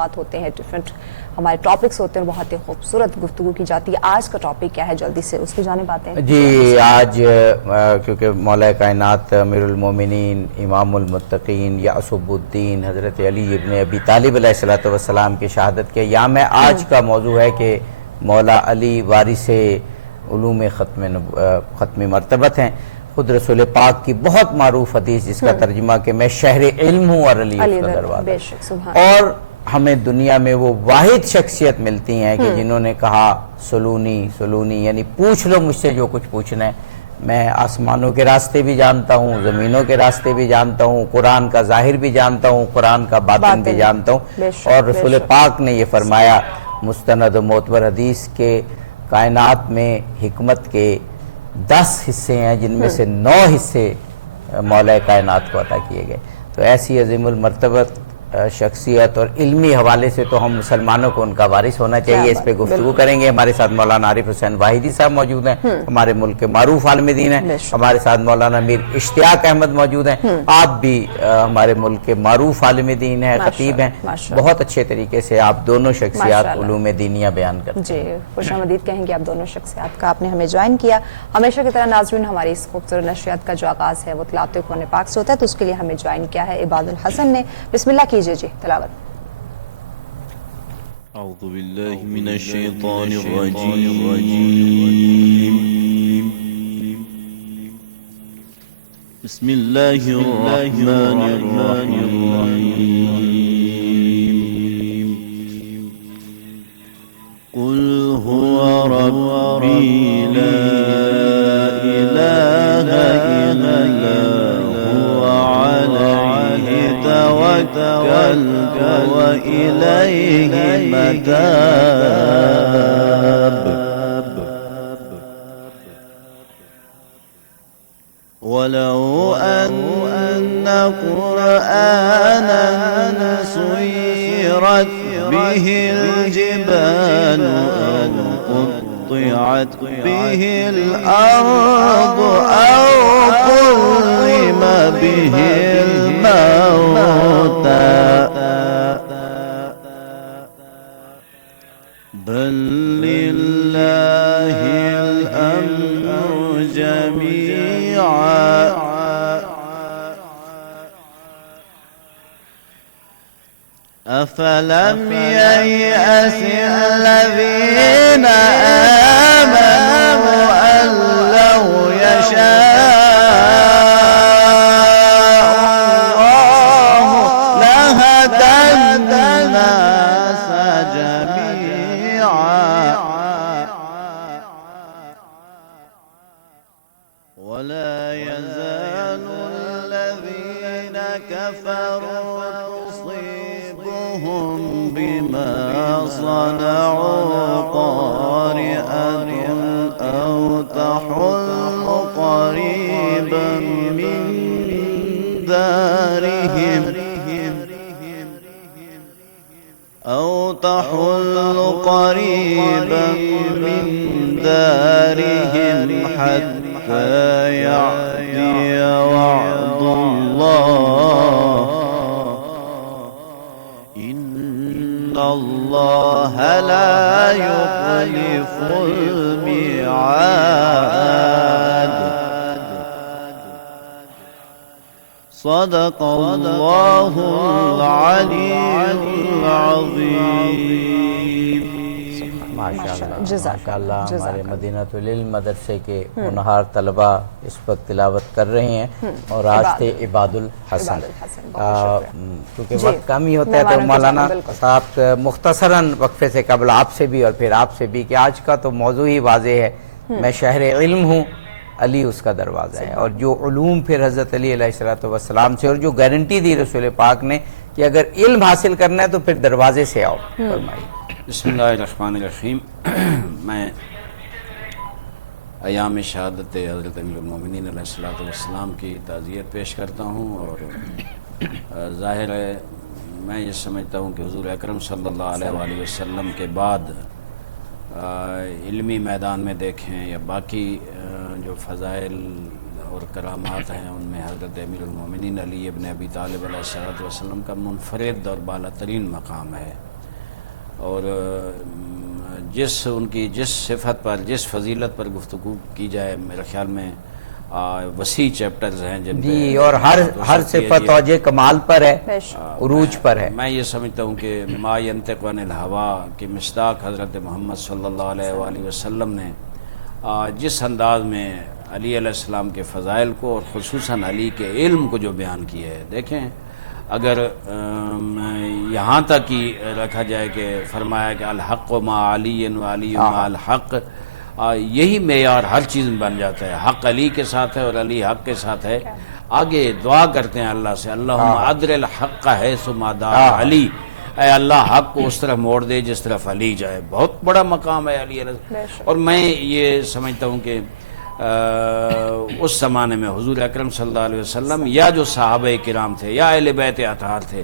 موضوعات ہوتے ہیں، ڈفرینٹ ہمارے ٹاپکس ہوتے ہیں، بہت ہی خوبصورت گفتگو کی جاتی ہے. آج کا ٹاپک کیا ہے جلدی سے اس کی جانب آتے ہیں. جی آج کیونکہ مولا کائنات امیر المومنین امام المتقین یعصب الدین حضرت علی ابن ابی طالب علیہ السلام کی شہادت کے ایام ہے. آج کا موضوع ہے کہ مولا علی وارث علوم ختم مرتبت ہیں. خود رسول پاک کی بہت معروف حدیث جس کا ترجمہ کہ میں شہر علم ہوں اور علی اس کا دروازہ. اور ہمیں دنیا میں وہ واحد شخصیت ملتی ہیں کہ جنہوں نے کہا سلونی یعنی پوچھ لو مجھ سے جو کچھ پوچھنا ہے. میں آسمانوں کے راستے بھی جانتا ہوں، زمینوں کے راستے بھی جانتا ہوں، قرآن کا ظاہر بھی جانتا ہوں، قرآن کا باطن بھی جانتا ہوں. اور رسول پاک نے یہ فرمایا مستند و معتبر حدیث کے کائنات میں حکمت کے 10 حصے ہیں جن میں سے 9 حصے مولا کائنات کو عطا کیے گئے. تو ایسی عظیم المرتبت شخصیت اور علمی حوالے سے تو ہم مسلمانوں کو ان کا وارث ہونا چاہیے. اس پہ گفتگو کریں گے. ہمارے ساتھ مولانا عارف حسین واحدی صاحب موجود ہیں، ہمارے ملک کے معروف عالم دین ہیں. ہمارے ساتھ مولانا میر اشتیاق احمد موجود ہیں. آپ بھی ہمارے ملک کے معروف عالم دین ہیں، خطیب ہیں. بہت اچھے طریقے سے آپ دونوں شخصیات علوم دینیہ بیان کرتے ہیں. جی خوش آمدید کہیں گے آپ دونوں شخصیات کا. آپ نے ہمیں جوائن کیا. ہمیشہ کی طرح ناظرین ہماری اس خوبصورت نشریات کا جو آغاز ہے وہ تلاوت قرآن پاک سے ہوتا ہے، تو اس کے لیے ہمیں جوائن کیا ہے عباد الحسن نے. بسم اللہ کیجئے جی تلاوت. اعوذ باللہ من الشیطان الرجیم بسم اللہ الرحمن الرحیم قل هو ربی لا الہ الا هو علیہ توکلت وإليه متاب ولو أن قرآنا سيرت به الجبال أو قطعت به الأرض أو كلم به الموتى بل لله الأمر جميعا أفلم ييأس الذين آمنوا أن لو يشاء الله لهدى الناس جميعا ولا يزال الذين كفروا تصيبهم بما صنعوا قارئة أو تحل قريبا من دارهم أو تحل قريبا من دارهم حتى يأتي وعد الله إن الله لا يخلف الميعاد صدق الله العلي العظيم. ماشاءاللہ ہمارے مدینۃ العلم مدرسے کے ہونہار طلبہ اس وقت تلاوت کر رہے ہیں اور آج تھے عباد الحسن. کیونکہ وقت کم ہی ہوتا ہے تو مولانا صاحب مختصراً وقفے سے قبل آپ سے بھی اور پھر آپ سے بھی کہ آج کا تو موضوع ہی واضح ہے، میں شہر علم ہوں، علی اس کا دروازہ ہے. اور جو علوم پھر حضرت علی علیہ السلام سے اور جو گارنٹی دی رسول پاک نے کہ اگر علم حاصل کرنا ہے تو پھر دروازے سے آؤ. فرمائیے. بسم اللہ الرحمن الرحیم. میں ایام شہادت حضرت امیر المومنین علیہ السلام کی تعزیت پیش کرتا ہوں. اور ظاہر ہے میں یہ سمجھتا ہوں کہ حضور اکرم صلی اللہ علیہ وآلہ وسلم کے بعد علمی میدان میں دیکھیں یا باقی جو فضائل اور کرامات ہیں ان میں حضرت امیر المومنین علی ابن ابی طالب علیہ السلام کا منفرد اور بالا ترین مقام ہے. اور جس ان کی جس صفت پر جس فضیلت پر گفتگو کی جائے میرے خیال میں وسیع چیپٹرز ہیں جن جی، اور ہر صفت اوجہ کمال پر ہے، عروج پر ہے۔ میں یہ سمجھتا ہوں کہ ما ینطق عن الہوا کے مصداق حضرت محمد صلی اللہ علیہ وآلہ وسلم نے جس انداز میں علی علیہ السلام کے فضائل کو اور خصوصاً علی کے علم کو جو بیان کیا ہے، دیکھیں اگر یہاں تک ہی رکھا جائے کہ فرمایا کہ الحق مع علی و علی مع الحق، یہی معیار ہر چیز میں بن جاتا ہے، حق علی کے ساتھ ہے اور علی حق کے ساتھ ہے۔ آگے دعا کرتے ہیں اللہ سے، اللہم ادر الحق حیث ما دار علی، اے اللہ حق کو اس طرف موڑ دے جس طرف علی جائے۔ بہت بڑا مقام ہے علی علیہ، اور میں یہ سمجھتا ہوں کہ اس زمانے میں حضور اکرم صلی اللہ علیہ وسلم یا جو صحابہ کرام تھے یا اہل بیت اطہار تھے،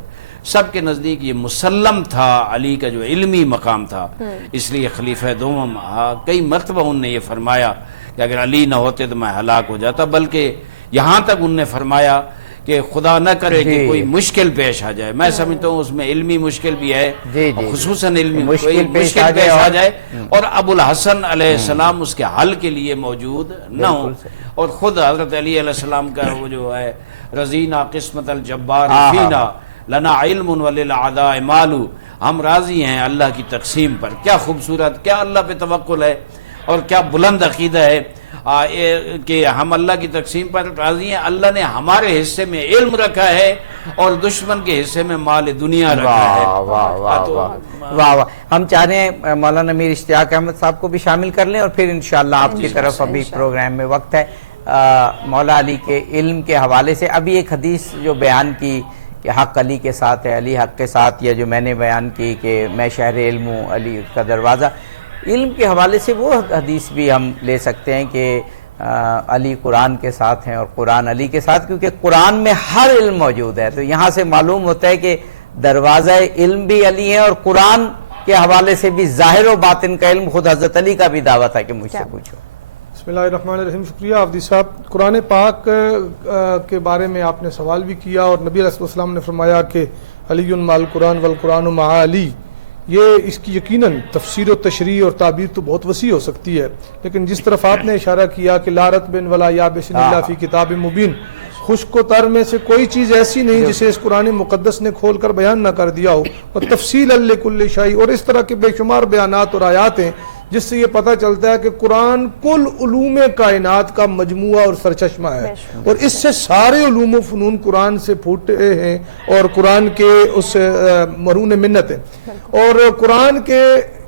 سب کے نزدیک یہ مسلم تھا علی کا جو علمی مقام تھا۔ اس لیے خلیفہ دوم کئی مرتبہ انہوں نے یہ فرمایا کہ اگر علی نہ ہوتے تو میں ہلاک ہو جاتا، بلکہ یہاں تک انہوں نے فرمایا کہ خدا نہ کرے کہ کوئی مشکل پیش آ جائے۔ میں سمجھتا ہوں اس میں علمی مشکل بھی ہے، خصوصاً علمی مشکل پیش آ جائے اور ابو الحسن علیہ السلام اس کے حل کے لیے موجود نہ ہوں، اور خود حضرت علی علیہ السلام کا وہ جو ہے رضینا قسمت الجبار فینا لنا علم وللعداء مالو، ہم راضی ہیں اللہ کی تقسیم پر۔ کیا خوبصورت، کیا اللہ پہ توکل ہے اور کیا بلند عقیدہ ہے کہ ہم اللہ کی تقسیم پر راضی ہیں۔ اللہ نے ہمارے حصے میں علم رکھا ہے اور دشمن کے حصے میں مال دنیا رکھا ہے۔ واہ واہ، ہم چاہ رہے ہیں مولانا میر اشتیاق احمد صاحب کو بھی شامل کر لیں اور پھر انشاءاللہ آپ کی طرف ابھی پروگرام میں وقت ہے۔ مولا علی کے علم کے حوالے سے ابھی ایک حدیث جو بیان کی کہ حق علی کے ساتھ ہے، علی حق کے ساتھ، یا جو میں نے بیان کی کہ میں شہر علم ہوں، علی کا دروازہ، علم کے حوالے سے وہ حدیث بھی ہم لے سکتے ہیں کہ علی قرآن کے ساتھ ہیں اور قرآن علی کے ساتھ، کیونکہ قرآن میں ہر علم موجود ہے۔ تو یہاں سے معلوم ہوتا ہے کہ دروازہ علم بھی علی ہے، اور قرآن کے حوالے سے بھی ظاہر و باطن کا علم خود حضرت علی کا بھی دعویٰ تھا کہ مجھ سے پوچھو۔ بسم اللہ الرحمن الرحیم۔ شکریہ آفدی صاحب۔ قرآن پاک کے بارے میں آپ نے سوال بھی کیا، اور نبی علیہ السلام نے فرمایا کہ علی مع القرآن والقرآن مع علی۔ یہ اس کی یقیناً تفسیر و تشریح اور تعبیر تو بہت وسیع ہو سکتی ہے، لیکن جس طرف آپ نے اشارہ کیا کہ لا رطب ولا یابس الا فی کتاب مبین، خشک و تر میں سے کوئی چیز ایسی نہیں جسے اس قرآن مقدس نے کھول کر بیان نہ کر دیا ہو، اور تفصیل لکل شیء، اور اس طرح کے بے شمار بیانات اور آیات ہیں جس سے یہ پتہ چلتا ہے کہ قرآن کل علوم کائنات کا مجموعہ اور سرچشمہ ہے، اور اس سے سارے علوم و فنون قرآن سے پھوٹے ہیں اور قرآن کے اس مرہون منت ہیں، اور قرآن کے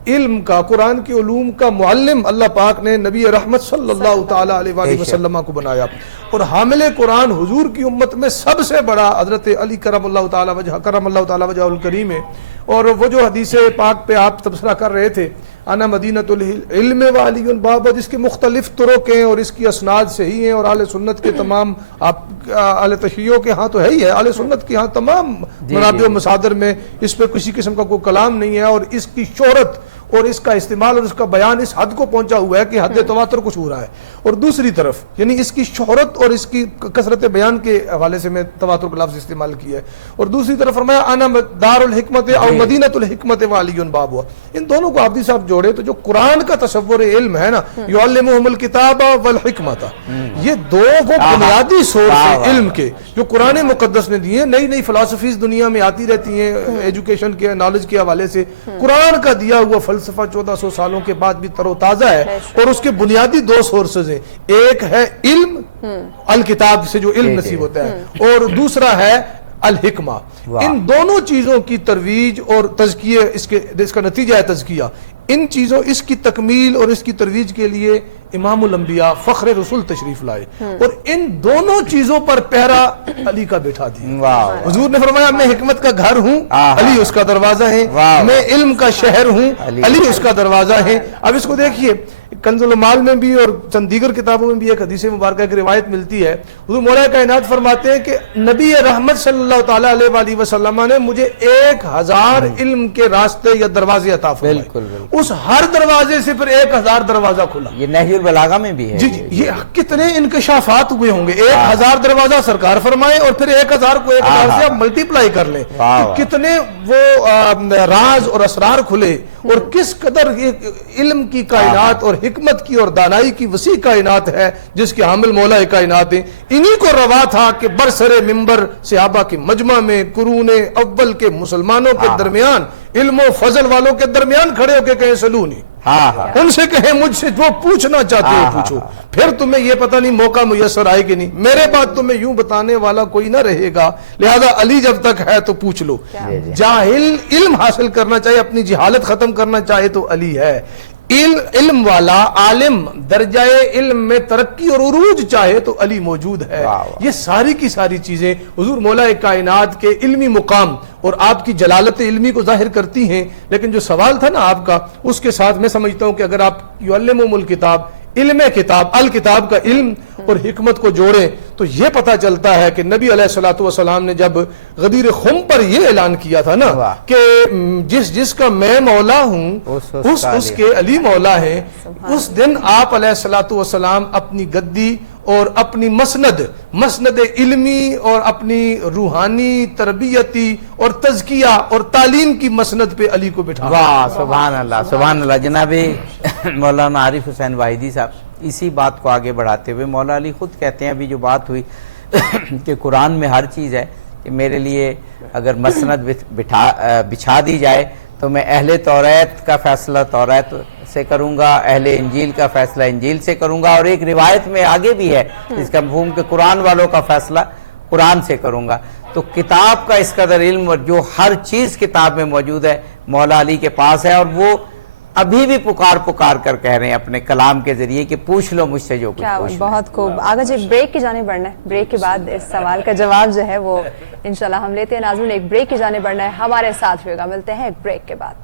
علم کا، قرآن کے علوم کا معلم اللہ پاک نے نبی رحمت صلی اللہ تعالیٰ علیہ وآلہ وسلم کو بنایا، اور حامل قرآن حضور کی امت میں سب سے بڑا حضرت علی کرم اللہ تعالیٰ وجہ الکریم ہے۔ اور وہ جو حدیث پاک پہ آپ تبصرہ کر رہے تھے، انا مدینۃ العلم وعلی باب، جس کے مختلف طرق ہیں اور اس کی اسناد صحیح ہیں، اور اہل سنت کے تمام، آپ اہل تشیع کے ہاں تو ہے ہی ہے، اہل سنت کے ہاں تمام منابع و مصادر میں اس پہ کسی قسم کا کوئی کلام نہیں ہے، اور اس کی شہرت اور اس کا استعمال اور اس کا بیان اس حد کو پہنچا ہوا ہے کہ حد تواتر کچھ ہو رہا ہے۔ اور دوسری طرف یعنی اس کی شہرت اور اس کی کثرت بیان کے حوالے سے میں تواتر کا لفظ استعمال کیا ہے، اور دوسری طرف فرمایا انا دار الحکمت او مدینۃ الحکمت وعلی باب۔ ان دونوں کو عابدی صاحب جوڑے تو جو قرآن کا تصور علم ہے نا، یعلمہم الکتاب والحکمت، یہ دو وہ بنیادی سورس علم کے جو قرآن مقدس نے دیے۔ نئی نئی فلاسفیز دنیا میں آتی رہتی ہیں ایجوکیشن کے، نالج کے حوالے سے، قرآن کا دیا ہوا فلسفہ 1400 سالوں کے بعد بھی تر و تازہ ہے، اور اس کے بنیادی دو سورسز ہیں، ایک ہے علم، الکتاب سے جو علم نصیب ہوتا ہے، اور دوسرا ہے الحکمہ۔ ان دونوں چیزوں کی ترویج اور تزکیہ، اس کا نتیجہ ہے تزکیہ۔ ان چیزوں، اس کی تکمیل اور اس کی ترویج کے لیے امام الانبیاء فخر رسول تشریف لائے، اور ان دونوں چیزوں پر پہرا علی کا بیٹھا دیا۔ حضور نے فرمایا میں حکمت کا گھر ہوں، علی اس کا دروازہ ہے، میں علم کا شہر ہوں، علی اس کا دروازہ ہے۔ اب اس کو دیکھیے کنز المال میں بھی اور چند دیگر کتابوں میں بھی ایک حدیث مبارکہ کی روایت ملتی ہے، حضور مولا کائنات فرماتے ہیں کہ نبی رحمت صلی اللہ تعالیٰ علیہ وآلہ وسلم نے مجھے 1000 علم کے راستے یا دروازے عطا فرمائے، بالکل اس ہر دروازے سے پھر 1000 دروازہ کھلا۔ یہ نہج البلاغہ میں بھی ہے۔ جی یہ کتنے انکشافات ہوئے ہوں گے، 1000 دروازہ سرکار فرمائے اور پھر 1000 کو 1000 سے آپ ملٹی پلائی کر لیں، کتنے وہ راز اور اسرار کھلے، اور کس قدر علم کی کائنات اور حکمت کی اور دانائی کی وسیع کائنات ہے جس کے حامل مولا کائنات ہیں۔ انہی کو روا تھا کہ برسر ممبر صحابہ کے مجمع میں قرون اول کے مسلمانوں کے درمیان، علم و فضل والوں کے درمیان کھڑے ہو کے کہیں سلونی، ان سے کہیں مجھ سے جو پوچھنا چاہتے ہو پوچھو، پھر تمہیں یہ پتہ نہیں موقع میسر آئے گی نہیں، میرے بعد تمہیں یوں بتانے والا کوئی نہ رہے گا، لہذا علی جب تک ہے تو پوچھ لو۔ جاہل علم حاصل کرنا چاہے، اپنی جہالت ختم کرنا چاہے تو علی ہے، علم والا عالم درجہ علم میں ترقی اور عروج چاہے تو علی موجود ہے۔ یہ ساری کی ساری چیزیں حضور مولا کائنات کے علمی مقام اور آپ کی جلالت علمی کو ظاہر کرتی ہیں۔ لیکن جو سوال تھا نا آپ کا، اس کے ساتھ میں سمجھتا ہوں کہ اگر آپ یعلمہم الکتاب، علم کتاب، الکتاب کا علم اور حکمت کو جوڑیں تو یہ پتہ چلتا ہے کہ نبی علیہ الصلوۃ والسلام نے جب غدیر خم پر یہ اعلان کیا تھا نا کہ جس کا میں مولا ہوں اس کے علی مولا ہے، اس دن آپ علیہ الصلوۃ والسلام اپنی گدی اور اپنی مسند علمی اور اپنی روحانی تربیتی اور تزکیہ اور تعلیم کی مسند پہ علی کو بٹھا۔ واہ سبحان اللہ سبحان اللہ۔ جناب مولانا عارف حسین واحدی صاحب اسی بات کو آگے بڑھاتے ہوئے مولا علی خود کہتے ہیں، ابھی جو بات ہوئی کہ قرآن میں ہر چیز ہے کہ میرے لیے اگر مسند بچھا دی جائے تو میں اہل توریت کا فیصلہ توریت سے کروں گا، اہل انجیل کا فیصلہ انجیل سے کروں گا، اور ایک روایت میں آگے بھی ہے اس کا مفہوم کہ قرآن والوں کا فیصلہ قرآن سے کروں گا۔ تو کتاب کا اس قدر علم اور جو ہر چیز کتاب میں موجود ہے مولا علی کے پاس ہے، اور وہ ابھی بھی پکار کر کہہ رہے ہیں اپنے کلام کے ذریعے کہ پوچھ لو مجھ سے جو کچھ پوچھ لو۔ بہت خوب۔ آگے جی بریک کی جانب بڑھنا ہے، بریک کے بعد اس سوال کا جواب جو ہے وہ انشاءاللہ ہم لیتے ہیں۔ ناظرین ایک بریک کی جانب بڑھنا ہے، ہمارے ساتھ ہوئے گا، ملتے ہیں ایک بریک کے بعد۔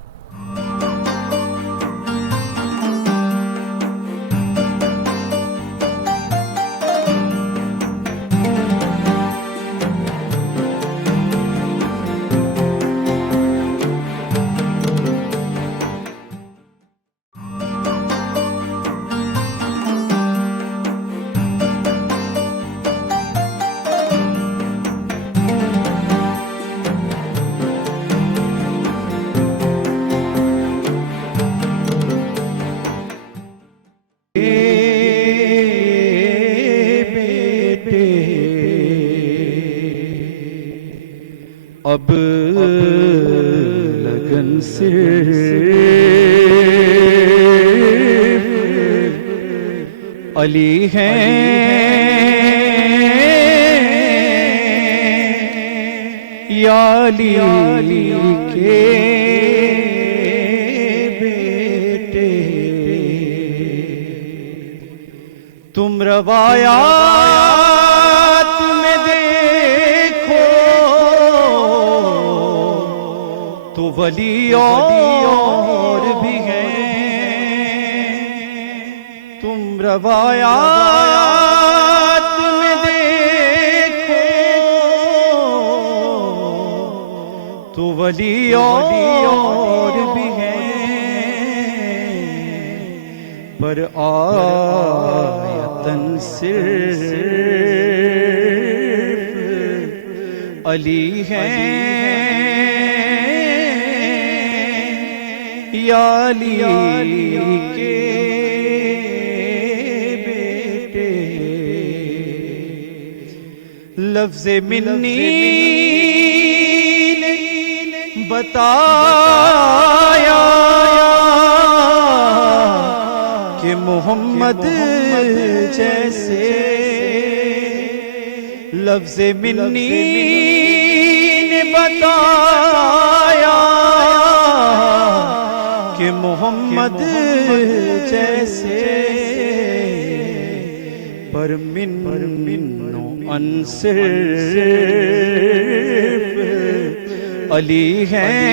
اب لگن سے علی ہیں یا علی کے بیٹے، تم روایات میں دیکھو تو ولی اور بھی ہیں، تم روایات میں دیکھو تو ولی اور بھی ہیں، پر آیتن صرف علی ہیں یا علی کے بیٹے، لفظ منی نے بتایا کہ محمد جیسے، لفظ منی نے بتایا کہ محمد جیسے، پر من ان صرف علی ہیں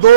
2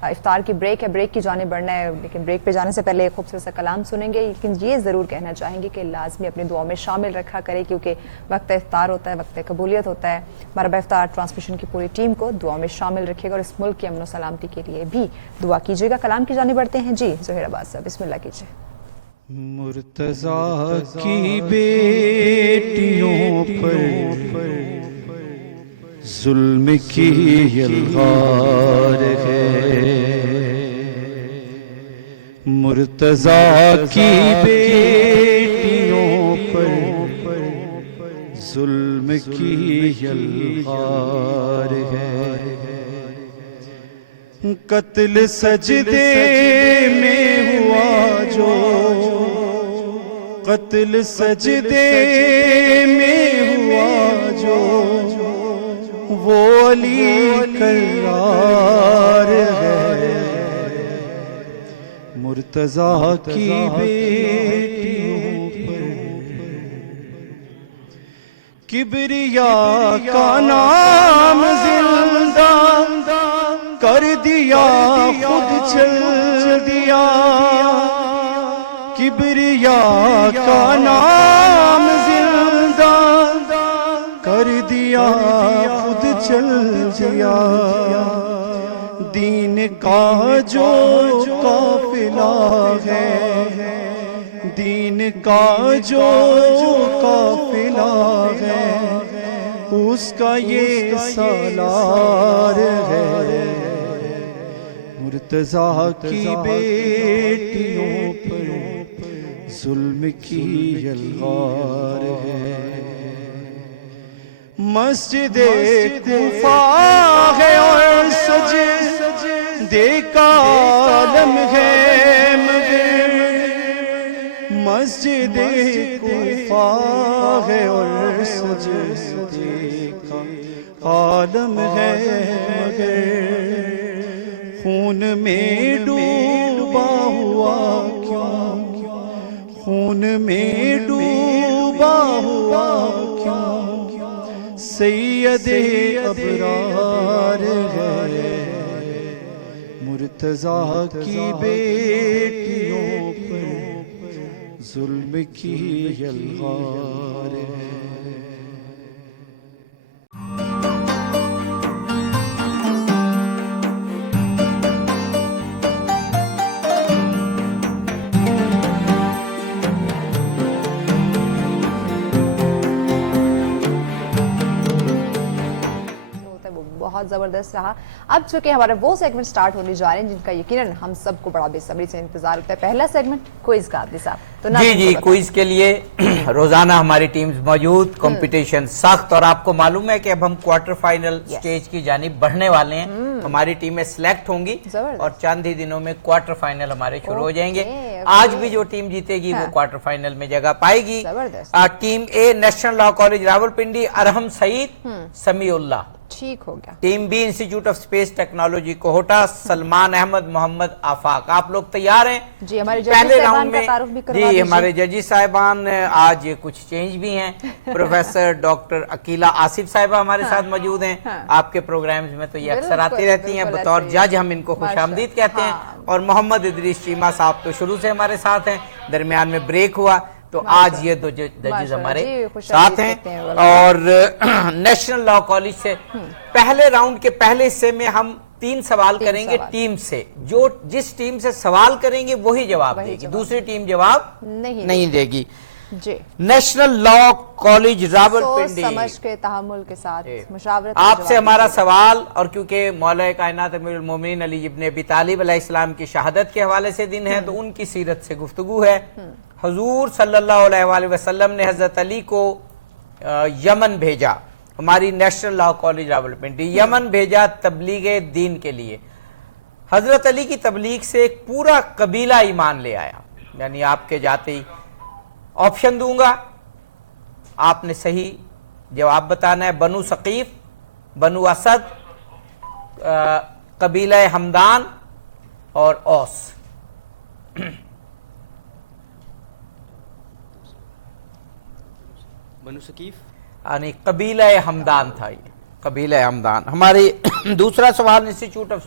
افطار کی بریک ہے, بریک کی جانب بڑھنا ہے, لیکن بریک پہ جانے سے پہلے ایک خوبصورت سا کلام سنیں گے. لیکن یہ ضرور کہنا چاہیں گے کہ لازمی اپنی دعاؤں میں شامل رکھا کرے, کیونکہ وقت افطار ہوتا ہے, وقت قبولیت ہوتا ہے. مرحبا افطار ٹرانسمیشن کی پوری ٹیم کو دعاؤں میں شامل رکھے گا اور اس ملک کی امن و سلامتی کے لیے بھی دعا کیجیے گا. کلام کی جانب بڑھتے ہیں. جی زہیر عباس صاحب بسم اللہ کیجیے. مرتضیٰ کی بیٹیوں پر ظلم کی یلغار ہے, مرتضیٰ کی بیٹیوں پر ظلم کی یلغار ہے. قتل سجدے میں ہوا جو, قتل سجدے میں ہوا جو, وہ علی کرار ہے. مرتضیٰ کی بیٹیوں پر کبریا کا نام زندہ کر دیا, خود چل دیا. کبریا کا نام زندہ کر دیا, خود چل دیا. دین کا جو قافلہ ہے, دین کا جو قافلہ ہے, اس کا یہ سالار ہے. مرتضیٰ کی بیٹیوں پر ظلم کی یلغار ہے. مسجد کوفہ ہے اور سجدے کا عالم ہے مگر, مسجد کوفہ ہے اور سجدے کا عالم ہے مگر. خون میں ڈوبا ہوا کیوں, خون میں ڈوبا ہوا کیوں, سید ابرار ہے. مرتضیٰ کی بیٹیوں پر ظلم کی یلغار ہے. بہت زبردست رہا. اب چونکہ ہمارا وہ سیگمنٹ سٹارٹ ہونے جا رہے ہیں جن کا یقیناً ہم سب کو بڑا بے صبری سے انتظار ہوتا ہے. پہلا سیگمنٹ کوئز کا. عادل صاحب تو جی کوئز کے لیے روزانہ ہماری ٹیمز موجود, کمپٹیشن سخت, اور آپ کو معلوم ہے کہ اب ہم کوارٹر فائنل سٹیج کی جانب بڑھنے والے ہیں. ہماری ٹیمیں سلیکٹ ہوں گی اور چند ہی دنوں میں کوارٹر فائنل ہمارے شروع ہو جائیں گے. آج بھی جو ٹیم جیتے گی وہ کوارٹر فائنل میں جگہ پائے گی. Team A National Law College Rawalpindi Arham Saeed Samiullah. ٹھیک ہو گیا. Team B Institute of Space Technology Kohat Salman Ahmed Muhammad Afaq. آپ لوگ تیار ہیں؟ جی ہمارے پہلے راؤنڈ میں جی ہمارے ججی صاحبان آج کچھ چینج بھی ہیں. پروفیسر ڈاکٹر عقیلہ آصف صاحبہ ہمارے ساتھ موجود ہیں. آپ کے پروگرامز میں تو یہ اکثر آتی رہتی ہیں, بطور جج ہم ان کو خوش آمدید کہتے ہیں. اور محمد ادریس چیمہ صاحب تو شروع سے ہمارے ساتھ ہیں, درمیان میں بریک ہوا تو آج یہ دو ججز ہمارے ساتھ ہیں. اور نیشنل لا کالج سے پہلے راؤنڈ کے پہلے حصے میں ہم 3 سوال کریں گے ٹیم سے. جو جس ٹیم سے سوال کریں گے وہی جواب دے گی, دوسری ٹیم جواب نہیں دے گی. جی نیشنل لا کالج راولپنڈی سمجھ کے تحمل کے ساتھ مشاورت آپ سے ہمارا سوال, اور کیونکہ مولا کائنات امیر المومنین علی ابن ابی طالب علیہ السلام کی شہادت کے حوالے سے دن ہے تو ان کی سیرت سے گفتگو ہے. حضور صلی اللہ علیہ وآلہ وسلم نے حضرت علی کو یمن بھیجا. ہماری نیشنل لا کالج راولپنڈی یمن بھیجا تبلیغ دین کے لیے. حضرت علی کی تبلیغ سے ایک پورا قبیلہ ایمان لے آیا. یعنی آپ کے جاتے ہی آپشن دوں گا, آپ نے صحیح جواب بتانا ہے. بنو ثقیف, بنو اسد, قبیلہ ہمدان اور اوس. بنو ثقیف یعنی قبیلہ ہمدان تھا یہ, قبیلہ ہمدان. ہماری دوسرا سوال انسٹیٹیوٹ آف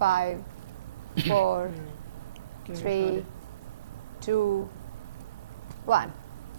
5 4 3 2 1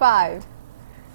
5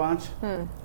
5,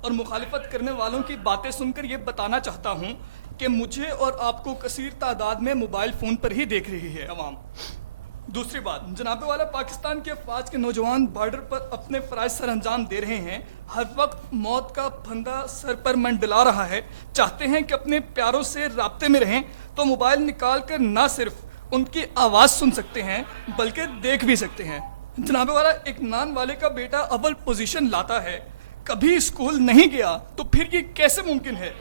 اور مخالفت کرنے والوں کی باتیں سن کر یہ بتانا چاہتا ہوں کہ مجھے اور آپ کو کثیر تعداد میں موبائل فون پر ہی دیکھ رہی ہے عوام۔ دوسری بات، جناب والا پاکستان کے افواج کے نوجوان بارڈر پر اپنے فرائض سر انجام دے رہے ہیں، ہر وقت موت کا پھندا سر پر منڈلا رہا ہے، چاہتے ہیں کہ اپنے پیاروں سے رابطے میں رہیں تو موبائل نکال کر نہ صرف ان کی آواز سن سکتے ہیں بلکہ دیکھ بھی سکتے ہیں۔ جناب والا، ایک نان والے کا بیٹا اول پوزیشن لاتا ہے، کبھی اسکول نہیں گیا تو پھر یہ کیسے ممکن ہے؟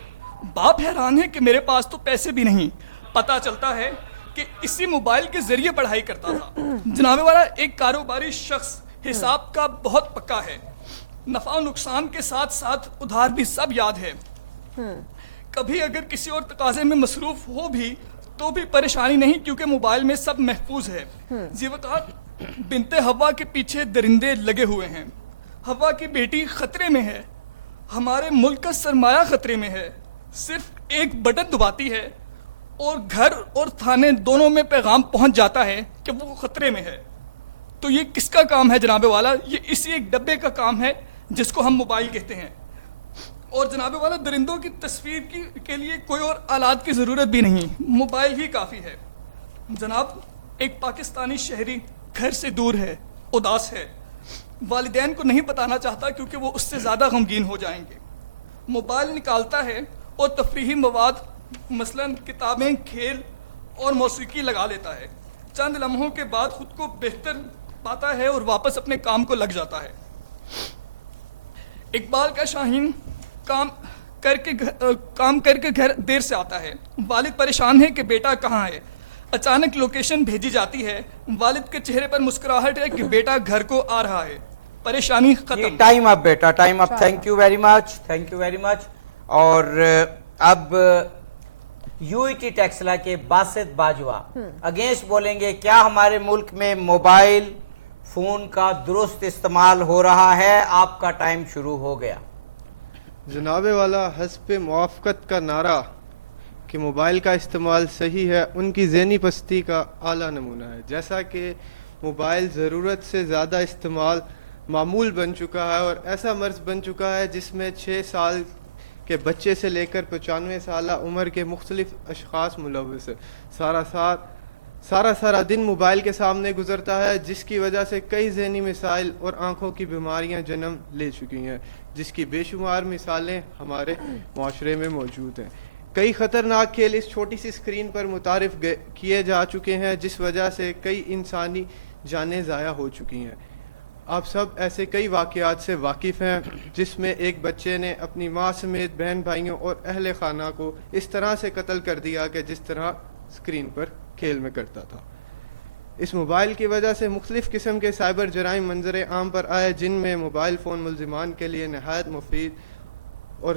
باپ حیران ہے کہ میرے پاس تو پیسے بھی نہیں، پتہ چلتا ہے کہ اسی موبائل کے ذریعے پڑھائی کرتا تھا۔ جناب والا، ایک کاروباری شخص حساب کا بہت پکا ہے، نفع و نقصان کے ساتھ ساتھ ادھار بھی سب یاد ہے، کبھی اگر کسی اور تقاضے میں مصروف ہو بھی تو بھی پریشانی نہیں کیونکہ موبائل میں سب محفوظ ہے۔ ذی وقار بنت حوا کے پیچھے درندے لگے ہوئے ہیں، حوا کی بیٹی خطرے میں ہے، ہمارے ملک کا سرمایہ خطرے میں ہے، صرف ایک بٹن دباتی ہے اور گھر اور تھانے دونوں میں پیغام پہنچ جاتا ہے کہ وہ خطرے میں ہے۔ تو یہ کس کا کام ہے جناب والا؟ یہ اسی ایک ڈبے کا کام ہے جس کو ہم موبائل کہتے ہیں۔ اور جناب والا، درندوں کی تصویر کے لیے کوئی اور آلات کی ضرورت بھی نہیں، موبائل ہی کافی ہے۔ جناب، ایک پاکستانی شہری گھر سے دور ہے، اداس ہے، والدین کو نہیں بتانا چاہتا کیونکہ وہ اس سے زیادہ غمگین ہو جائیں گے۔ موبائل نکالتا ہے اور تفریحی مواد مثلاً کتابیں، کھیل اور موسیقی لگا لیتا ہے، چند لمحوں کے بعد خود کو بہتر پاتا ہے اور واپس اپنے کام کو لگ جاتا ہے۔ اقبال کا شاہین کام کر کے گھر دیر سے آتا ہے، والد پریشان ہے کہ بیٹا کہاں ہے، اچانک لوکیشن بھیجی جاتی ہے، والد کے چہرے پر مسکراہٹ ہے کہ بیٹا گھر کو آ رہا ہے، پریشانی ختم۔ Time up beta, time up, thank you very much, thank you very much. اور اب یو ای ٹی ٹیکسلا کے باسط باجوہ اگینسٹ بولیں گے، کیا ہمارے ملک میں موبائل فون کا درست استعمال ہو رہا ہے؟ آپ کا ٹائم شروع ہو گیا۔ جناب والا، حسب موافقت کا نعرہ کہ موبائل کا استعمال صحیح ہے ان کی ذہنی پستی کا اعلیٰ نمونہ ہے، جیسا کہ موبائل ضرورت سے زیادہ استعمال معمول بن چکا ہے اور ایسا مرض بن چکا ہے جس میں 6 سال کے بچے سے لے کر 95 سالہ عمر کے مختلف اشخاص ملوث ہے۔ سارا دن موبائل کے سامنے گزرتا ہے، جس کی وجہ سے کئی ذہنی مسائل اور آنکھوں کی بیماریاں جنم لے چکی ہیں، جس کی بے شمار مثالیں ہمارے معاشرے میں موجود ہیں۔ کئی خطرناک کھیل اس چھوٹی سی اسکرین پر متعارف کیے جا چکے ہیں، جس وجہ سے کئی انسانی جانیں ضائع ہو چکی ہیں۔ آپ سب ایسے کئی واقعات سے واقف ہیں جس میں ایک بچے نے اپنی ماں سمیت بہن بھائیوں اور اہل خانہ کو اس طرح سے قتل کر دیا کہ جس طرح اسکرین پر کھیل میں کرتا تھا۔ اس موبائل کی وجہ سے مختلف قسم کے سائبر جرائم منظر عام پر آئے، جن میں موبائل فون ملزمان کے لیے نہایت مفید اور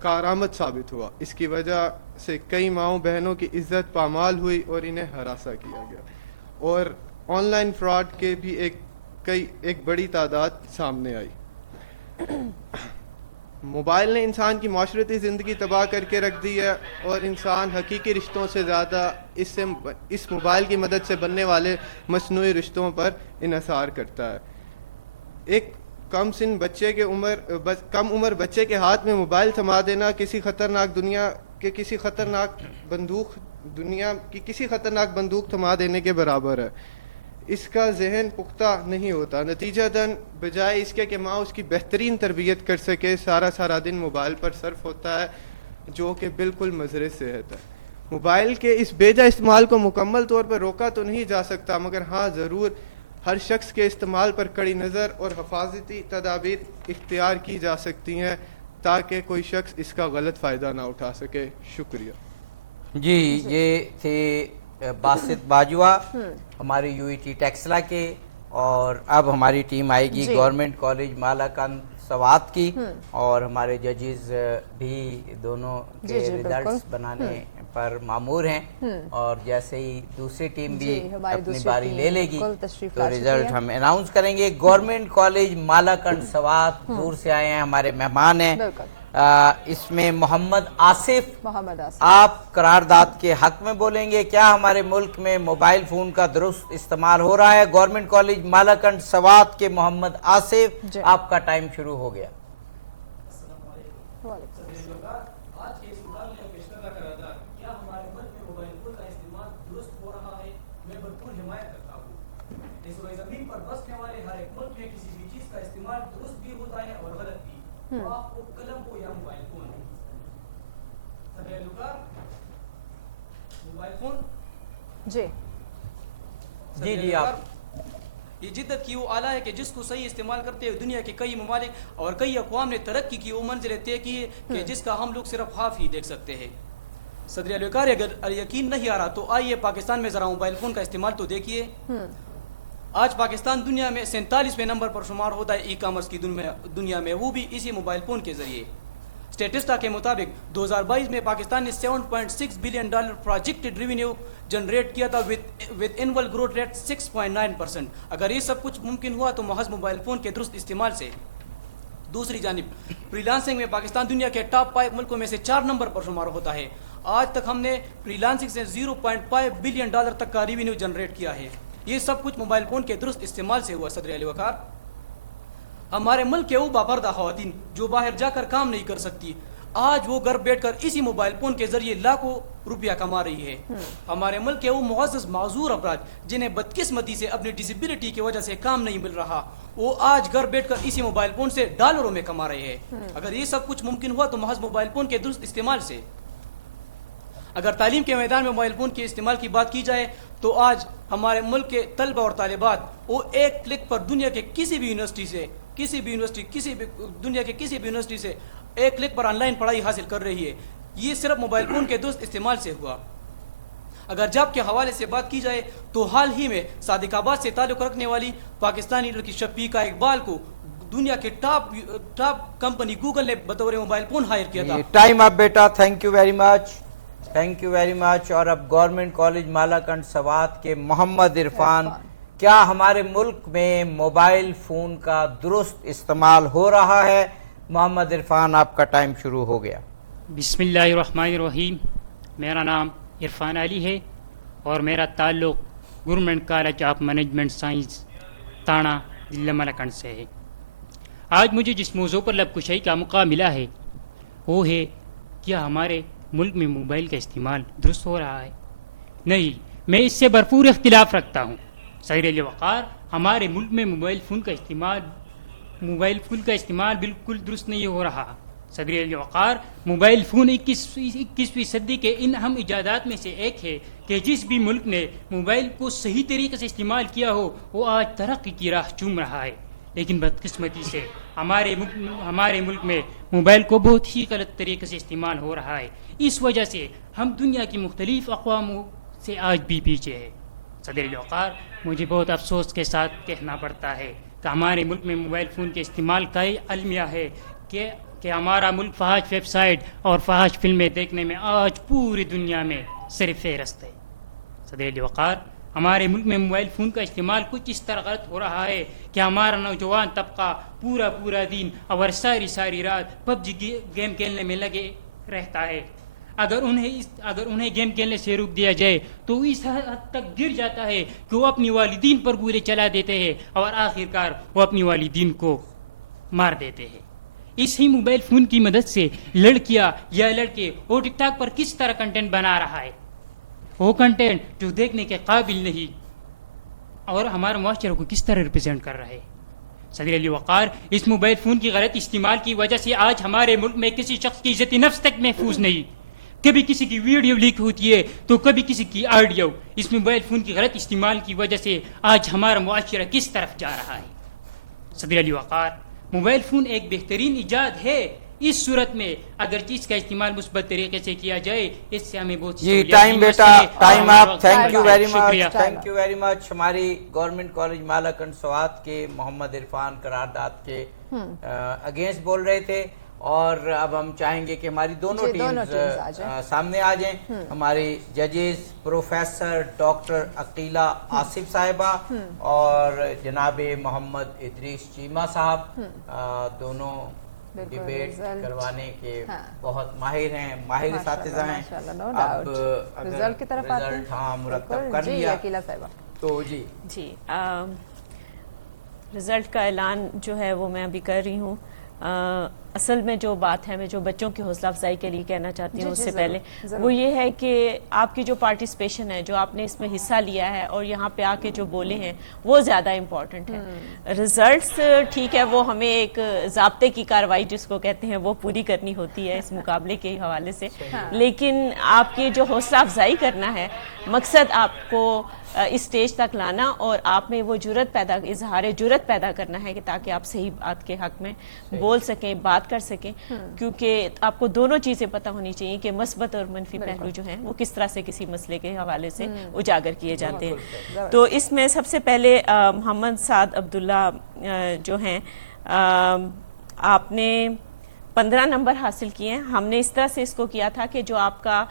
کارآمد ثابت ہوا۔ اس کی وجہ سے کئی ماؤں بہنوں کی عزت پامال ہوئی اور انہیں ہراساں کیا گیا، اور آن لائن فراڈ کے بھی ایک بڑی تعداد سامنے آئی۔ موبائل نے انسان کی معاشرتی زندگی تباہ کر کے رکھ دی ہے، اور انسان حقیقی رشتوں سے زیادہ اس موبائل کی مدد سے بننے والے مصنوعی رشتوں پر انحصار کرتا ہے۔ ایک کم عمر بچے کے ہاتھ میں موبائل تھما دینا کسی خطرناک بندوق تھما دینے کے برابر ہے۔ اس کا ذہن پختہ نہیں ہوتا، نتیجتاً بجائے اس کے کہ ماں اس کی بہترین تربیت کر سکے، سارا دن موبائل پر صرف ہوتا ہے، جو کہ بالکل مضر صحت ہے۔ موبائل کے اس بیجا استعمال کو مکمل طور پر روکا تو نہیں جا سکتا، مگر ہاں ضرور ہر شخص کے استعمال پر کڑی نظر اور حفاظتی تدابیر اختیار کی جا سکتی ہیں تاکہ کوئی شخص اس کا غلط فائدہ نہ اٹھا سکے۔ شکریہ جی، یہ تھے باسط باجوہ ہمارے یو ای ٹی ٹیکسلا کے، اور اب ہماری ٹیم آئے گی گورنمنٹ کالج مالاکنڈ سوات کی، اور ہمارے ججز بھی دونوں کے ریزلٹس بنانے پر مامور ہیں، اور جیسے ہی دوسری ٹیم بھی اپنی باری لے لے گی تو ریزلٹ ہم اناؤنس کریں گے۔ گورنمنٹ کالج مالاکنڈ سوات دور سے آئے ہیں، ہمارے مہمان ہیں، اس میں محمد آصف، آپ قرارداد کے حق میں بولیں گے، کیا ہمارے ملک میں موبائل فون کا درست استعمال ہو رہا ہے؟ گورنمنٹ کالج مالاکنڈ سوات کے محمد آصف، آپ کا ٹائم شروع ہو گیا۔ آج کے اس مقام میں پیش کرنا کرا کیا ہمارے ملک میں موبائل فون کا استعمال درست ہو رہا ہے؟ میں بھرپور حمایت کرتا ہوں. اس روئے زمین پر بسنے والے ہر ایک ملک میں کسی بھی چیز کا استعمال درست بھی ہوتا ہے اور غلط بھی. آپ کو قلم ہو یا موبائل فون. موبائل فون جی جی آپ یہ جدت کی وہ آلہ ہے کہ جس کو صحیح استعمال کرتے ہوئے دنیا کے کئی ممالک اور کئی اقوام نے ترقی کی وہ منزلیں طے کی ہے کہ جس کا ہم لوگ صرف خواب ہی دیکھ سکتے ہیں. صدر اہلکار اگر یقین نہیں آ رہا تو آئیے پاکستان میں ذرا موبائل فون کا استعمال تو دیکھیے. آج پاکستان دنیا میں 47ویں نمبر پر شمار ہوتا ہے ای کامرس کی دنیا میں، وہ بھی اسی موبائل فون کے ذریعے. اسٹیٹسٹا کے مطابق 2022 میں پاکستان نے $7.6 بلین پروجیکٹڈ ریونیو جنریٹ کیا تھا with annual growth rate 6.9%. اگر یہ سب کچھ ممکن ہوا تو محض موبائل فون کے درست استعمال سے. دوسری جانب فری لانسنگ میں پاکستان دنیا کے ٹاپ 5 ملکوں میں سے 4 نمبر پر شمار ہوتا ہے. آج تک ہم نے فری لانسنگ سے $0.5 بلین تک کا ریونیو جنریٹ کیا ہے. یہ سب کچھ موبائل فون کے درست استعمال سے ہوا. صدر اہل وقار، ہمارے ملک کے وہ باپردہ خواتین جو باہر جا کر کام نہیں کر سکتی، آج وہ گھر بیٹھ کر اسی موبائل فون کے ذریعے لاکھوں روپیہ کما رہی ہے. ہمارے ملک کے وہ معزز معذور افراد جنہیں بدقسمتی سے اپنی ڈسیبلٹی کی وجہ سے کام نہیں مل رہا، وہ آج گھر بیٹھ کر اسی موبائل فون سے ڈالروں میں کما رہے ہیں. اگر یہ سب کچھ ممکن ہوا تو محض موبائل فون کے درست استعمال سے. اگر تعلیم کے میدان میں موبائل فون کے استعمال کی بات کی جائے تو آج ہمارے ملک کے طلبہ اور طالبات وہ ایک کلک پر دنیا کے کسی بھی یونیورسٹی سے دنیا کے کسی بھی یونیورسٹی سے ایک کلک پر آن لائن پڑھائی حاصل کر رہی ہے. یہ صرف موبائل فون کے درست استعمال سے ہوا. اگر جاب کے حوالے سے بات کی جائے تو حال ہی میں صادق آباد سے تعلق رکھنے والی پاکستانی لڑکی شفیقہ اقبال کو دنیا کے ٹاپ کمپنی گوگل نے بطور موبائل فون ہائر کیا تھا. Time up beta, thank you very much. اور اب گورنمنٹ کالج مالاکنڈ سوات کے محمد عرفان، کیا ہمارے ملک میں موبائل فون کا درست استعمال ہو رہا ہے؟ محمد عرفان، آپ کا ٹائم شروع ہو گیا. بسم اللہ الرحمن الرحیم. میرا نام عرفان علی ہے اور میرا تعلق government college of management science تانا ضلع مالاکنڈ سے ہے. آج مجھے جس موضوع پر لب کشائی کا موقع ملا ہے وہ ہے کیا ہمارے ملک میں موبائل کا استعمال درست ہو رہا ہے؟ نہیں، میں اس سے بھرپور اختلاف رکھتا ہوں. صدر اہل وقار، ہمارے ملک میں موبائل فون کا استعمال بالکل درست نہیں ہو رہا. صدر اہل وقار، موبائل فون 21ویں صدی کے ان اہم ایجادات میں سے ایک ہے کہ جس بھی ملک نے موبائل کو صحیح طریقے سے استعمال کیا ہو وہ آج ترقی کی راہ چوم رہا ہے. لیکن بدقسمتی سے ہمارے ملک میں موبائل کو بہت ہی غلط طریقے سے استعمال ہو رہا ہے. اس وجہ سے ہم دنیا کی مختلف اقواموں سے آج بھی پیچھے ہیں. صدر اہل وقار، مجھے بہت افسوس کے ساتھ کہنا پڑتا ہے کہ ہمارے ملک میں موبائل فون کے استعمال کا ہی المیہ ہے کہ ہمارا ملک فحش ویب سائٹ اور فحش فلمیں دیکھنے میں آج پوری دنیا میں سر فہرست ہے. صدر اہل وقار، ہمارے ملک میں موبائل فون کا استعمال کچھ اس طرح غلط ہو رہا ہے کہ ہمارا نوجوان طبقہ پورا دن اور ساری رات PUBG گیم کھیلنے میں لگے رہتا ہے. اگر انہیں گیم کھیلنے سے روک دیا جائے تو اس حد تک گر جاتا ہے کہ وہ اپنی والدین پر گولے چلا دیتے ہیں اور آخرکار وہ اپنی والدین کو مار دیتے ہیں. اسی موبائل فون کی مدد سے لڑکیاں یا لڑکے وہ ٹک ٹاک پر کس طرح کنٹینٹ بنا رہا ہے، وہ کنٹینٹ جو دیکھنے کے قابل نہیں اور ہمارے معاشرے کو کس طرح ریپرزینٹ کر رہا ہے. صدر اہل وقار، اس موبائل فون کی غلط استعمال کی وجہ سے آج ہمارے ملک میں کسی شخص کی عزت نفس تک محفوظ نہیں. کبھی کسی کی ویڈیو لیک ہوتی ہے تو کبھی کسی کی آڈیو. اس موبائل فون کی غلط استعمال کی وجہ سے آج ہمارا معاشرہ کس طرف جا رہا ہے. صدر اہل وقار، موبائل فون ایک بہترین ایجاد ہے اس صورت میں اگرچہ اس کا استعمال مثبت طریقے سے کیا جائے. اس سے ہمیں بہت جی ٹائم بیٹا، ٹائم آپ. Thank you very much. ہماری گورنمنٹ کالج مالاکنڈ سوات کے محمد عرفان قرارداد کے اگینسٹ بول رہے تھے اور اب ہم چاہیں گے کہ ہماری دونوں ٹیمز سامنے آ جائیں. ہماری ججز پروفیسر ڈاکٹر عقیلہ آصف صاحبہ اور جناب محمد ادریس چیمہ صاحب، دونوں ڈیبیٹ کروانے کے بہت ماہر ہیں، ماہر اساتذہ ہیں. اب رزلٹ کی طرف آتے ہیں. مرتب کر لیا تو جی رزلٹ کا اعلان جو ہے وہ میں ابھی کر رہی ہوں. اصل میں جو بات ہے میں جو بچوں کی حوصلہ افزائی کے لیے کہنا چاہتی ہوں اس سے ضرور، پہلے ضرور۔ وہ یہ ہے کہ آپ کی جو پارٹیسپیشن ہے، جو آپ نے اس میں حصہ لیا ہے اور یہاں پہ آ کے جو بولے ہیں وہ زیادہ امپورٹنٹ ہے۔ ریزلٹس ٹھیک ہے، وہ ہمیں ایک ضابطے کی کارروائی جس کو کہتے ہیں وہ پوری کرنی ہوتی ہے اس مقابلے کے حوالے سے، لیکن آپ کی جو حوصلہ افزائی کرنا ہے، مقصد آپ کو اس سٹیج تک لانا اور آپ میں وہ اظہار جرت پیدا کرنا ہے کہ تاکہ آپ صحیح بات کے حق میں بول سکیں، بات کر سکیں، کیونکہ آپ کو دونوں چیزیں پتہ ہونی چاہیے کہ مثبت اور منفی پہلو جو ہیں وہ کس طرح سے کسی مسئلے کے حوالے سے اجاگر کیے جاتے ہیں۔ تو اس میں سب سے پہلے محمد سعد عبداللہ جو ہیں، آپ نے 15 نمبر حاصل کیے ہیں۔ ہم نے اس طرح سے اس کو کیا تھا کہ جو آپ کا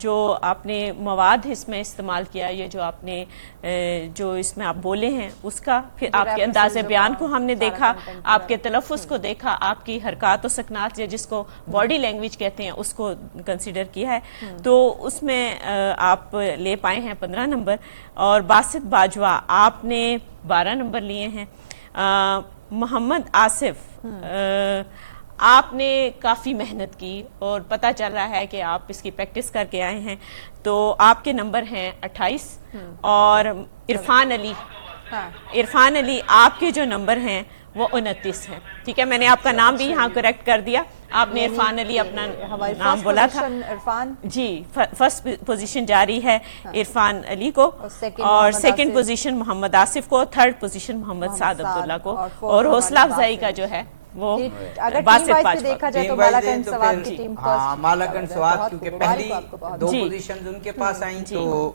جو آپ نے مواد اس میں استعمال کیا، یہ جو آپ نے جو اس میں آپ بولے ہیں اس کا، پھر آپ کے انداز بیان کو ہم نے دیکھا، آپ کے تلفظ کو دیکھا، آپ کی حرکات و سکنات یا جس کو باڈی لینگویج کہتے ہیں اس کو کنسیڈر کیا ہے، تو اس میں آپ لے پائے ہیں 15 نمبر۔ اور باسط باجوہ آپ نے 12 نمبر لیے ہیں۔ محمد آصف آپ نے کافی محنت کی اور پتہ چل رہا ہے کہ آپ اس کی پریکٹس کر کے آئے ہیں، تو آپ کے نمبر ہیں 28۔ اور عرفان علی آپ کے جو نمبر ہیں وہ 29 ہیں، ٹھیک ہے، میں نے آپ کا نام بھی یہاں کریکٹ کر دیا، آپ نے عرفان علی اپنا نام بولا تھا جی، فرسٹ پوزیشن جاری ہے عرفان علی کو، اور سیکنڈ پوزیشن محمد آصف کو، تھرڈ پوزیشن محمد سعد عبداللہ کو، اور حوصلہ افزائی کا جو ہے وہ باسط باجوہ دیکھا جائے تو مالاکنڈ سوات کی ٹیم مالاکنڈ سوات کیونکہ پہلی 2 پوزیشنز ان کے پاس آئیں، تو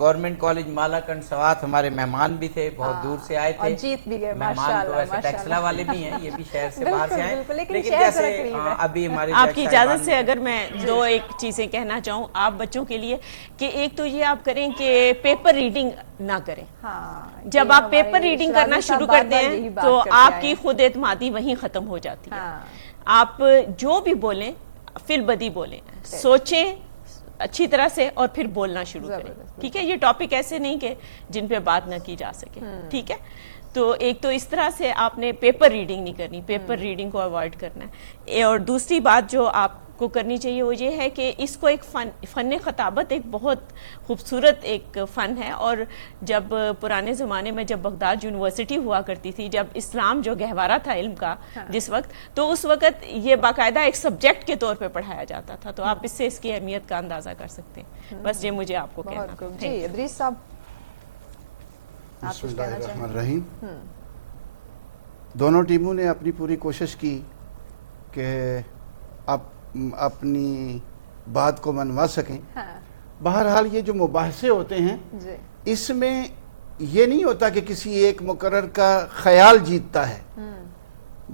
گورنمنٹ کالج مالاکنڈ سوات ہمارے مہمان بھی تھے، بہت دور سے آئے تھے، جیت بھی گئے، مہمان تو ویسے ٹیکسلا والے بھی ہیں، یہ بھی شہر سے باہر سے آئے، لیکن جیسے ابھی ہمارے آپ کی اجازت سے اگر میں 2 ایک چیزیں کہنا چاہوں آپ بچوں کے لیے، کہ ایک تو یہ آپ کریں کہ پیپر ریڈنگ نہ کریں، جب آپ پیپر ریڈنگ کرنا شروع کر دیں تو آپ کی خود اعتمادی وہیں ختم ہو جاتی ہے۔ آپ جو بھی بولیں فی البدی بولیں، سوچیں اچھی طرح سے اور پھر بولنا شروع کریں، ٹھیک ہے، یہ ٹاپک ایسے نہیں کہ جن پہ بات نہ کی جا سکے، ٹھیک ہے، تو ایک تو اس طرح سے آپ نے پیپر ریڈنگ نہیں کرنی، پیپر ریڈنگ کو اوائڈ کرنا ہے۔ اور دوسری بات جو آپ کو کرنی چاہیے وہ یہ ہے کہ اس کو ایک فن خطابت ایک بہت خوبصورت ایک فن ہے، اور جب پرانے زمانے میں جب بغداد یونیورسٹی ہوا کرتی تھی، جب اسلام جو گہوارہ تھا علم کا جس وقت، تو اس وقت یہ باقاعدہ ایک سبجیکٹ کے طور پہ پڑھایا جاتا تھا، تو آپ اس سے اس کی اہمیت کا اندازہ کر سکتے ہیں۔ بس یہ مجھے آپ کو کہنا تھا۔ جی ادریس صاحب، بسم اللہ الرحمن الرحیم۔ دونوں ٹیموں نے اپنی پوری کوشش کی کہ آپ اپنی بات کو منوا سکیں۔ بہرحال یہ جو مباحثے ہوتے ہیں اس میں یہ نہیں ہوتا کہ کسی ایک مقرر کا خیال جیتتا ہے،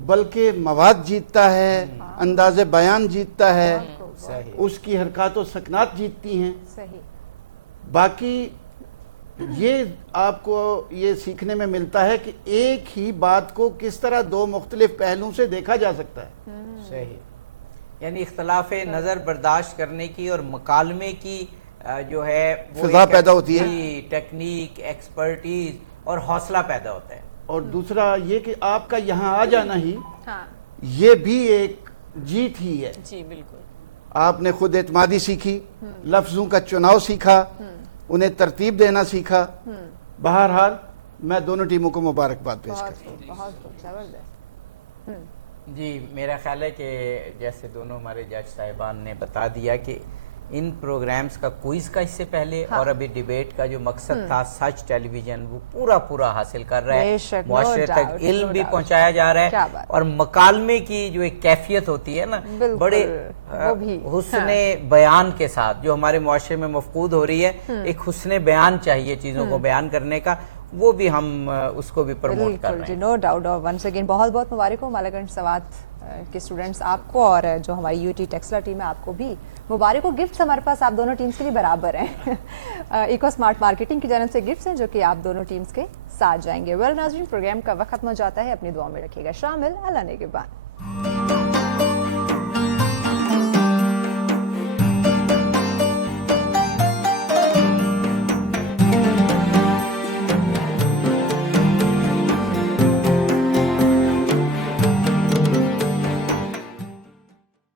بلکہ مواد جیتتا ہے، انداز بیان جیتتا ہے، اس کی حرکات و سکنات جیتتی ہیں۔ باقی یہ آپ کو یہ سیکھنے میں ملتا ہے کہ ایک ہی بات کو کس طرح 2 مختلف پہلوؤں سے دیکھا جا سکتا ہے۔ صحیح، یعنی اختلاف نظر برداشت کرنے کی اور مکالمے کی جو ہے فضا پیدا ہوتی ہے، ٹیکنیک، ایکسپرٹیز اور حوصلہ پیدا ہوتا ہے۔ اور دوسرا یہ کہ آپ کا یہاں آ جانا ہی یہ بھی ایک جیت ہی ہے۔ جی بالکل، آپ نے خود اعتمادی سیکھی، لفظوں کا چناؤ سیکھا، انہیں ترتیب دینا سیکھا۔ بہرحال میں دونوں ٹیموں کو مبارکباد پیش کرتا ہوں۔ جی میرا خیال ہے کہ جیسے دونوں ہمارے جج صاحبان نے بتا دیا کہ ان پروگرامز کا کوئز کا اس سے پہلے اور ابھی ڈیبیٹ کا جو مقصد تھا سچ ٹیلی ویژن وہ پورا حاصل کر رہا ہے، معاشرے تک علم بھی پہنچایا جا رہا ہے، اور مکالمے کی جو ایک کیفیت ہوتی ہے نا بڑے حسن بیان کے ساتھ جو ہمارے معاشرے میں مفقود ہو رہی ہے، ایک حسن بیان چاہیے چیزوں کو بیان کرنے کا، وہ بھی ہم اس کو بھی پروموٹ کر رہے ہیں۔ نو ڈاؤٹ، اور ونس اگین بہت بہت مبارک ہو مالاکنڈ سوات کے اسٹوڈنٹس آپ کو، اور جو ہماری یو ٹی ٹیکسلا ٹیم ہے آپ کو بھی مبارک ہو۔ گفٹس ہمارے پاس آپ دونوں ٹیمز کے لیے برابر ہیں، ایکو اسمارٹ مارکیٹنگ کی جانب سے گفٹس ہیں جو کہ آپ دونوں ٹیمز کے ساتھ جائیں گے۔ ویل ناظرین، پروگرام کا وقت ختم ہو جاتا ہے، اپنی دعاؤں میں رکھیے گا شامل۔ اللہ نگہبان۔